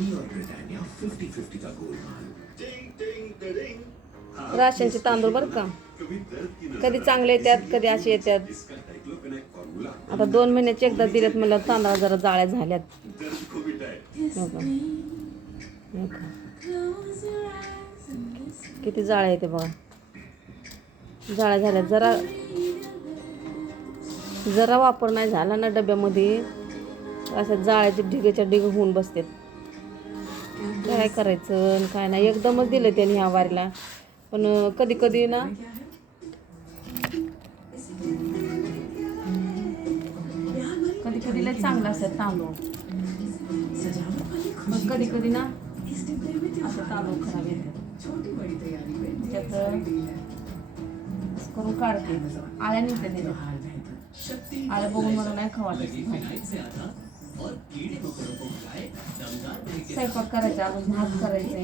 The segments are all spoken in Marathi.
फिफ्टी फिफ्टी का गोलमाल राशनचे तांदूळ बरं का? कधी चांगले येतात कधी असे येतात. आता दोन महिन्याचे एकदा दिलेत मला तांदळा जरा जाळ्या झाल्यात. किती जाळ्या येते बघा. जाळ्या झाल्यात. जरा जरा वापर नाही झाला ना डब्यामध्ये. अशा जाळ्याचे ढिगेच्या ढिग होऊन बसतात. काय करायचं आणि काय नाही. एकदमच दिलं त्याने ह्या वारीला. पण कधी कधी ना कधी कधी लय चांगलं असतात तांदूळ. कधी कधी ना असं तांदूळ खराब येतात. त्यात असं करून काढते. आळ्या निघते आळ्या बघून मला नाही खवा स्वयंपाक करायचा अजून भात करायचे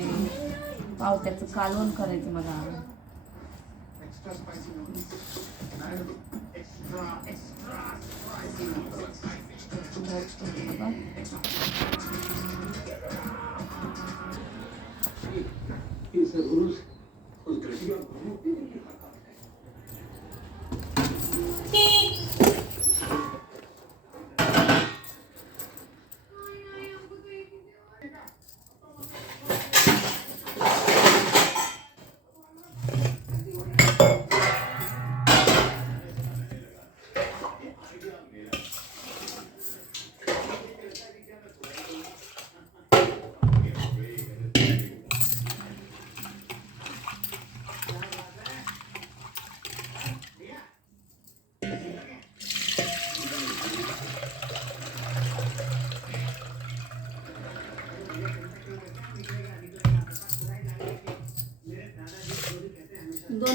पावट्याचं कालवण करायचं मला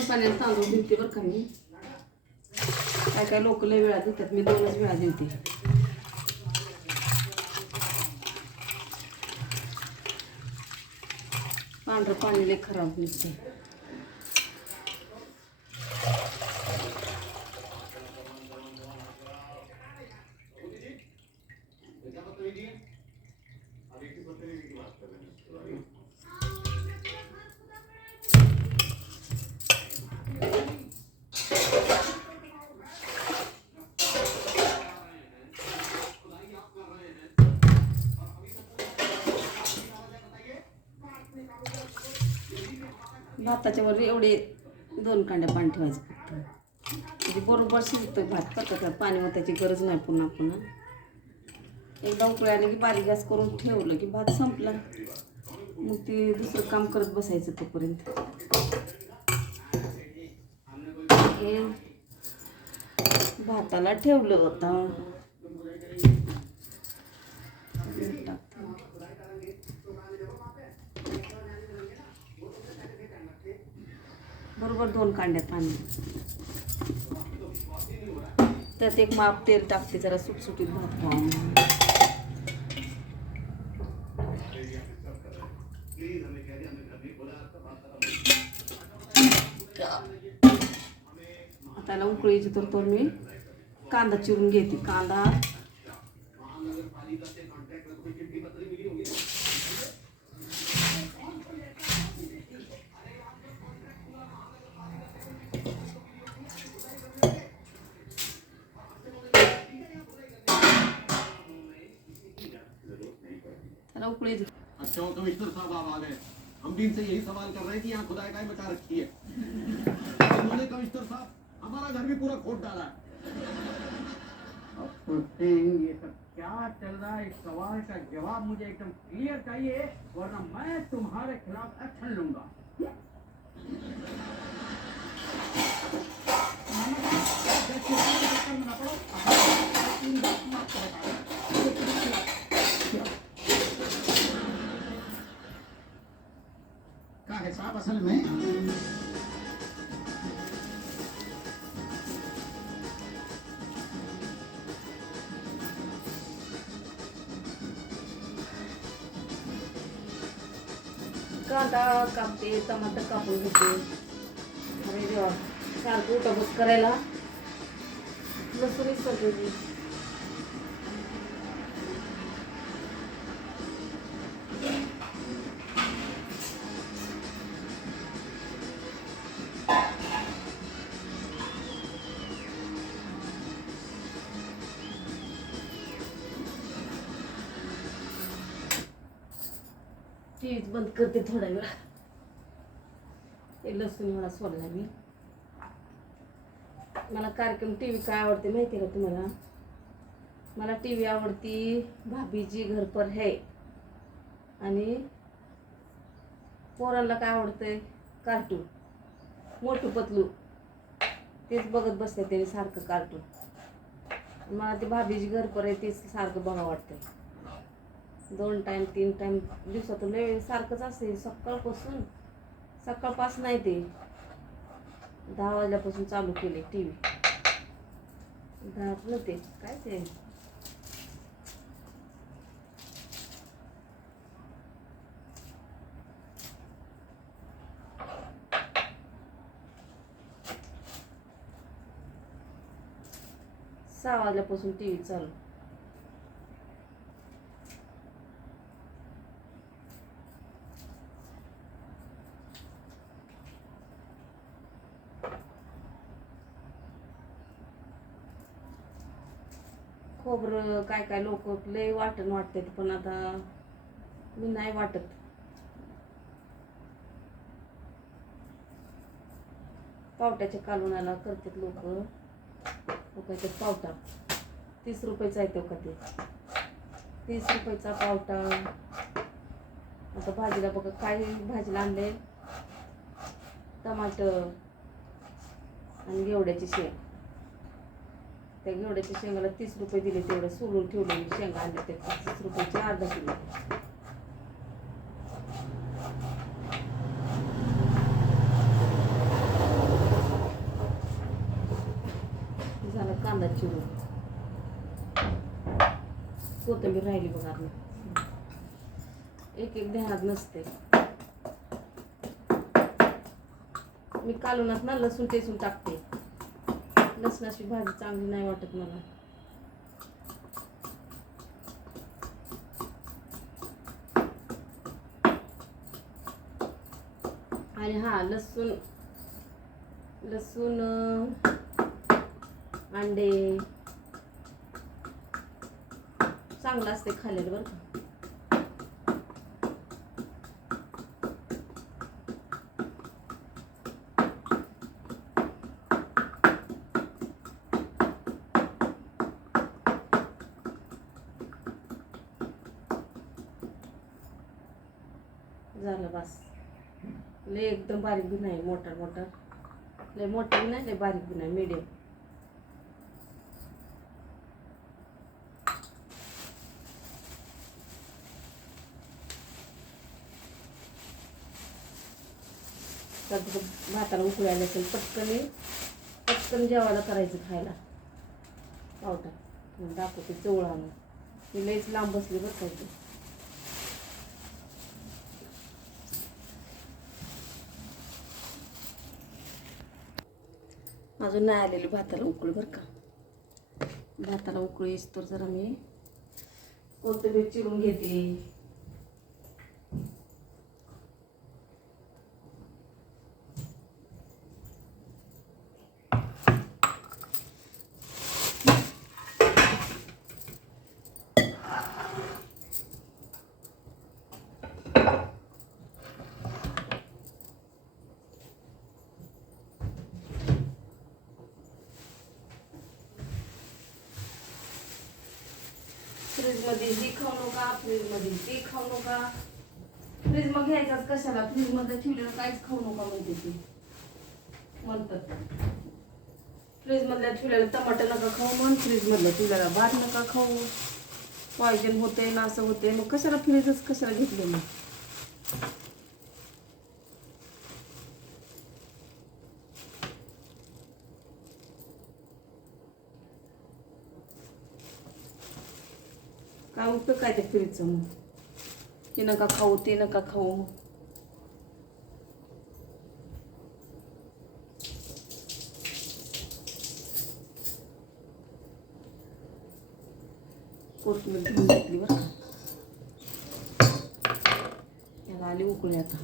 दोन पाण्यात तांदूळ देते बरं का मी. काय काय लोक लय वेळा देतात मी दोनच वेळा देते. पांढरं पाणी लय खराब निघते भाताच्या वर एवढे दोन कांड्या पाणी ठेवायचं फक्त. म्हणजे बरोबर शिजतं भात पटकन पाणी त्याची गरज नाही पुन्हा पुन्हा. एकदा उकळी आली की बारीक गॅस करून ठेवलं की भात संपला. मग ते दुसरं काम करत बसायचं तोपर्यंत. हे भाताला ठेवलं होतं बरोबर दोन कांड्यात पाणी त्यात एक माप तेल टाकते जरा सुटसुटीत भात व्हावा आता उकळीची तर तर मी कांदा चिरून घेते. कांदा त्याला उकळी अच्छा वो कमिश्नर साहब आप आ गए हम भी इनसे यही सवाल कर रहे हैं कि यहाँ खुदाई काय मचा रखी है। उन्होंने कमिश्नर साहब हमारा घर भी पूरा खोद डाला है। ये सब क्या चल रहा है। इस सवाल का जवाब मुझे एकदम क्लियर चाहिए वरना मैं तुम्हारे खिलाफ एक्शन लूँगा। का है साहब असल में कांदा कापते टमाटर कापून घेते. अरे देवा सारखं उठाबस करायला. लसूण सगळी टी व्हीच बंद करते थोडा वेळ. ते लसूण मला सोडला मी. मला कार्यक्रम टी व्ही काय आवडते माहिती आहे का तुम्हाला? मला टी व्ही आवडती भाभीजी घर पर है. आणि पोरांना काय आवडतंय कार्टून. मोठू पतलू. तेच बघत बसते त्याने सारखं कार्टून. मला ते भाभीजी घर पर आहे तेच सारखं बघा वाटतंय. दोन टाईम तीन टाईम दिवसातून लय सारखंच असते सकाळपासून सकाळपासून नाही ते. दहा वाजल्यापासून चालू केले टी व्ही दहा ते. काय ते? सहा वाजल्यापासून टी व्ही चालू. खोबरं काय काय लोक लय वाटण वाटतात पण आता मी नाही वाटत. पावट्याच्या कालवणाला करतात लोक. लोकांच्या पावटा. तीस रुपयाचा येतो का ते? तीस रुपयाचा पावटा. आता भाजीला बघा काय भाजीला आणले टमाटर आणि घेवड्याची शेंग. त्या घेवड्याच्या शेंगाला तीस रुपये दिले तेवढं सोलून ठेवले मी शेंगा आणले ते तीस रुपयाचे अर्धा किलो. झाला कांदा चिरून. कोथंबीर राहिली बघा एक एक ध्यानात नसते. मी कालूनच ना लसूण टेसून टाकते. लसणाची भाजी चांगली नाही वाटत मला. आणि हा लसूण लसूण अंडे. चांगलं असते खाल्लेलं बरं का. बस. लय एकदम बारीक बी नाही मोठा मोटर लय मोठं बी नाही लय बारीक बी नाही मीडियम भाताला उकळायला असेल पटकन पटकन जेवायला करायचं खायला. पावटा दाखवते जवळ आणून. मी लईच लांब बसली बसायची अजून नाही आलेली भाताला उकळी बरं का. भाताला उकळी तर जरा मी कोथिंबीर चिरून घेते. फ्रीजमध्ये ही खाऊ नका फ्रीजमध्ये ती खाऊ नका. फ्रीज मग घ्यायचाच कशाला? फ्रीजमध्ये ठेवलेलं काहीच खाऊ नका म्हणते ते. म्हणतात. फ्रीजमधल्या ठेवलेलं टमाटर नका खाऊ म्हण फ्रीजमधल्या ठेवलेला भात नका खाऊ. पॉयजन होते ना असं होते मग कशाला फ्रीजच कशाला घेतले मग? काय उपयोग काय त्या फ्रीजचं मग? ते नका खाऊ ते नका खाऊ. मग कोथिंबीर घेऊन घेतली बरं का याला आली उकळी आता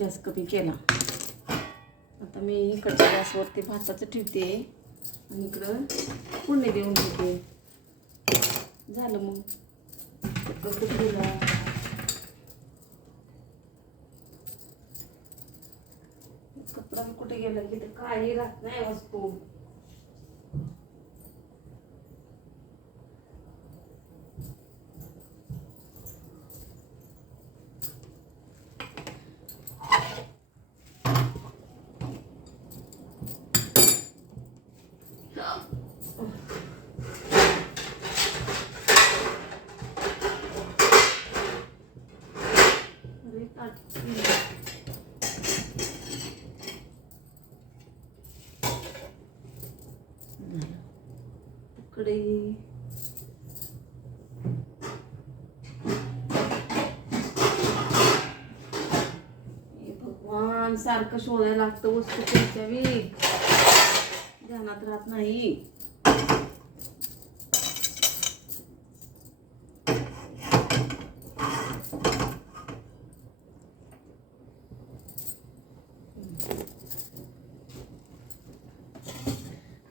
गॅस कमी केला. आता मी इकडच्या गॅसवरती भाताचं ठेवते. आणि इकडं पुणे देऊन घेते झालं मग. कसं दिला कपडा बी कुठे गेला की तर काही राहत नाही वस्तू अरे ताट इकडे भगवान सारखं शोधायला लागतं वस्तू कोणत्या बी? ध्यानात राहत नाही.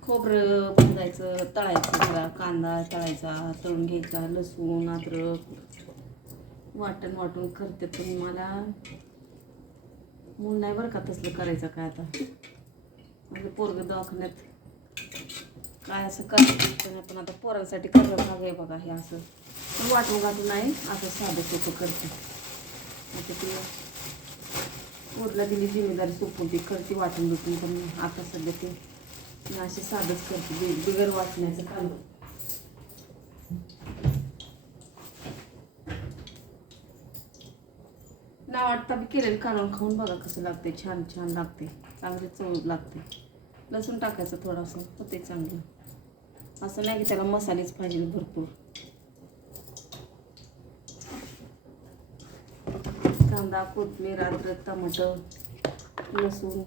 खोबरं. भाजायचं तळायचं जरा. कांदा तळायचा तळून घ्यायचा लसूण अद्रक. वाटण वाटून करते पण मला मूळ नाही बरं का तसलं करायचं काय आता. म्हणजे पोरग दवाखान्यात काय असं करायचं नाही पण आता पोरांसाठी करणं भाग आहे बघा हे असं. पण वाटून गाठून नाही असं साधं सोपं करते. आता ते पोरला दिली जिम्मेदारी सोपून ती करते वाटून बिटून पण आता सध्या ते असे साधंच करते बिगर वाटण्याचं काम ना वाटता बी केलेलं काढून खाऊन बघा कसं लागते छान छान लागते चांगली चव लागते. लसूण टाकायचं थोडंसं होते चांगलं. असं नाही की त्याला मसालेच पाहिजे भरपूर. कांदा कोथमीर अद्रक टमाटर लसूण.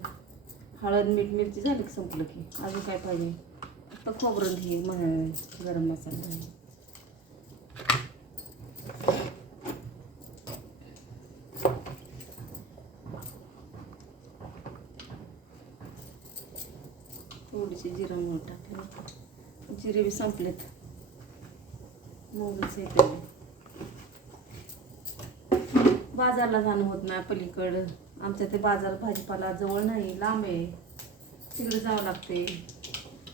हळद मीठ मिरची झाली की संपलं की. अजून काय पाहिजे? फक्त खोबरं घे गरम मसाला. आहे. थोडीशी जिरा मोहन टाकले. जिरे बी संपलेत. मोगच येते बाजारला जाणं होत नाही पलीकडं. आमच्या ते बाजार भाजीपाला जवळ नाही लांब आहे. तिकडे जावं लागते.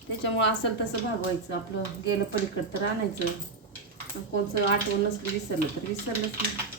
त्याच्यामुळं असेल तसं भागवायचं. आपलं गेलं पलीकडं तर आणायचं. कोणचं आठवण नसलं विसरलं तर विसरलंच नाही.